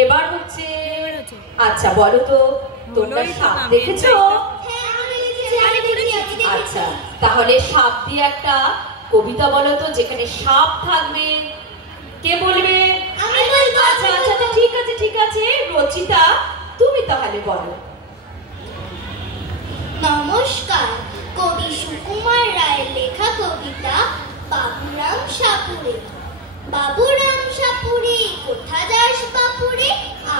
এবার হচ্ছে আচ্ছা বলো তো তোমরা সাপ দেখেছো? আচ্ছা তাহলে সাপ দিয়ে একটা কবিতা বলো তো যেখানে সাপ থাকবে। কে বলবে? আচ্ছা আচ্ছা ঠিক আছে রচিতা তুমি তাহলে বলো। নমস্কার, কবি সুকুমার রায়ের লেখা কবিতা বাবুরাম সাপুরে। বাবুরাম সাপুরে কোথা যাস বাপুরে,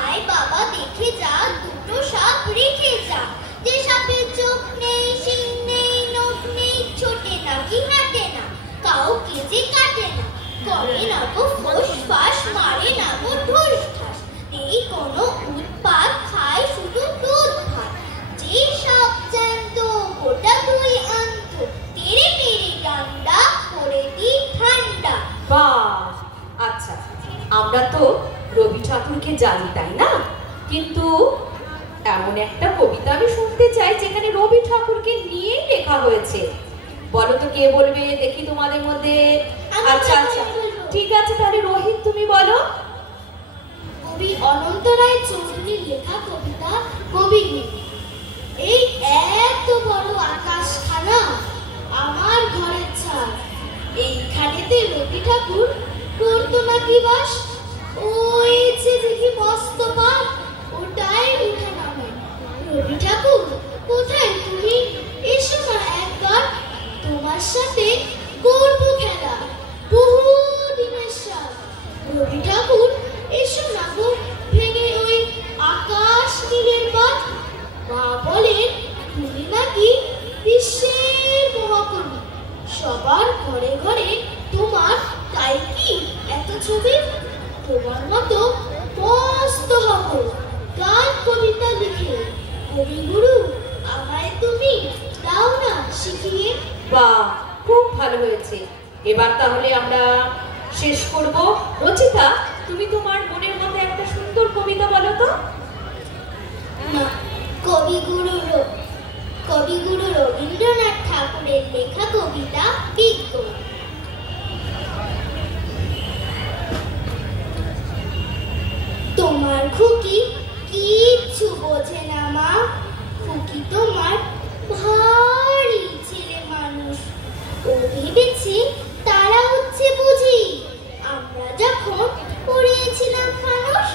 আয় বাবা দেখে যা, দুটো সাপ রেখে যা। যে সাপের চোখ নেই, শিং নেই, নখ নেই, ছোটে না কি হাঁটে না, কাউকে যে কাটে না, করে না গো ফোঁস ফাঁস, মারে না গো ঠোস ঠাস, নেই কোনো উৎপাত, খায় শুধু দুধ ভাত। যে সাপ জ্যান্ত গোটা দুই আন্ত, তেরে মেরে ডান্ডা করে দি ঠান্ডা। বাহ! আচ্ছা আমরা তো রবি ঠাকুরকে জানি তাই না, কিন্তু এমন একটা কবিতা আমি শুনতে চাই যেখানে রবি ঠাকুরকে নিয়ে লেখা হয়েছে। বলো তো কে বলবে দেখি তোমাদের মধ্যে? আচ্ছা আচ্ছা ঠিক আছে তাহলে রোহিত তুমি বলো। কবি অনন্ত রায় চৌধুরীর লেখা কবিতা কবিগিরি। এই এত বড় আকাশখানা আমার ঘরের ছাদ, এইখানেতে রবি ঠাকুর করতো নাকি বাস। ওই যে দেখি মস্ত পাপ, ওটাই উঠে নামে। রবি ঠাকুর কোথায় তুমি, এসো না একবার, তোমার সাথে করবো খেলা বহু দিনের সাথ। রবি ঠাকুর এসো না গো, ভেঙে ওই আকাশ নীলের পথ। মা বলেন তুমি নাকি বিশ্বের মহাকবি, সবার ঘরে ঘরে তোমার তাই কি এত ছবি। তোমার মতো মস্ত হব গান কবিতা লিখে, কবিগুরু আমায় তুমি দাও না শিখিয়ে। বাহ খুব ভালো হয়েছে। এবার তাহলে আমরা শেষ করব। রচিতা তুমি তোমার মনের মধ্যে একটা সুন্দর কবিতা বলো তো। না, কবিগুরু রবীন্দ্রনাথ ঠাকুরের লেখা কবিতা বিজ্ঞ। তোমার খুকি কিচ্ছু বোঝে না মা, খুকি তোমার ভারী ছেলে মানুষ। ও ভেবেছে তারা হচ্ছে বুঝি আমরা যখন পড়িয়েছিলাম ফানুস।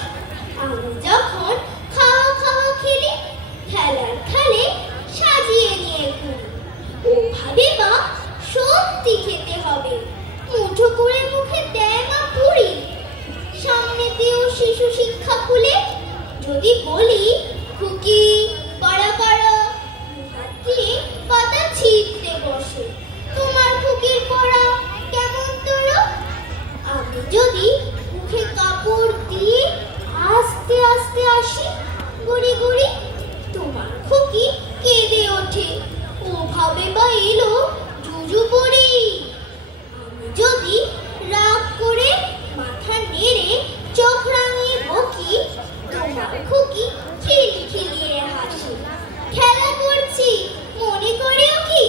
আমি যখন খাওয়া খাওয়া খেলি, খেলার খালে সাজিয়ে নিয়ে ঘুরি। ও ভাবে মা সত্যি খেতে হবে, মুঠো করে মুখে দেয় মা পুরি। সামনেতেও শিশু শিক্ষা খুলে যদি বলি খুকি পড়া করো, হাত দিয়ে পাতা ছিঁড়তে বসে। তোমার খুকির পড়া কেমন তোর, আমি যদি মুখে কাপড় দিয়ে আস্তে আস্তে আসি গুড়ি গুড়ি, তোমার খুকি কেঁদে ওঠে, ও ভাবে বা এলো জুজু পড়ি। আমি যদি রাগ করে মাথা নেড়ে চোখ রাঙিয়ে বকি, তোমার খুকি খিলি খিলিয়ে হাসি। খেলা করছি মনে করেও কি,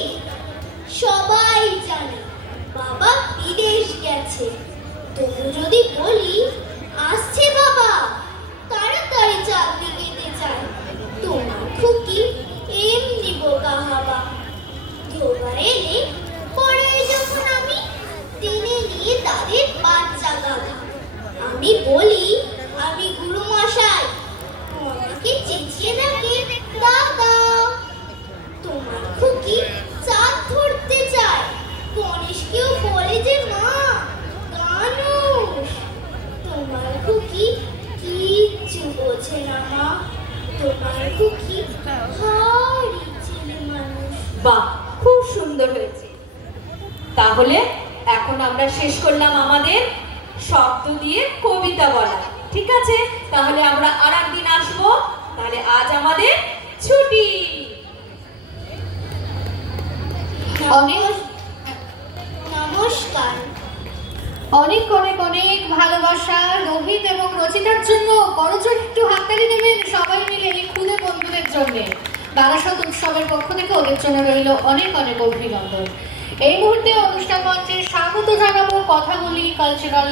সবাই জানে বাবা বিদেশ গেছে। তবু যদি বলি আসছে বাবা, তাড়াতাড়ি চাকরি পেতে চায়, তোমার খুকি এমনি বোকা হাবা। ধোবার এলে পড়ায় যখন আমি, টেনে নিয়ে তাদের বাচ্চা গাধা। আমি বলি আমি গুরু মশাই, আমাকে চেঁচিয়ে ডাকে দাদা। তোমার খুকি চাঁদ ধরতে চায়, গণেশকেও বলে যে মা গানুষ। তোমার খুকি কিচ্ছু বোঝে না মা, তোমার খুকি ভারী ছেলে মানুষ। বাহ খুব সুন্দর হয়েছে। তাহলে এখন আমরা শেষ করলাম আমাদের শব্দ দিয়ে কবিতা বলা। ঠিক আছে তাহলে আমরা আর একদিন আসবো। তাহলে আজ আমাদের ছুটি। নমস্কার। অনেক অনেক অনেক ভালোবাসা রোহিত এবং রচিতার জন্য। করজোড়ে একটু হাততালি দেবেন সবাই মিলে এই খুদে বন্ধুদের জন্য। বারাসত উৎসবের পক্ষ থেকে ওদের জন্য রইল অনেক অনেক অভিনন্দন। এই মুহূর্তে অনুষ্ঠান মঞ্চে স্বাগত জানাবো কথাগুলি কালচারাল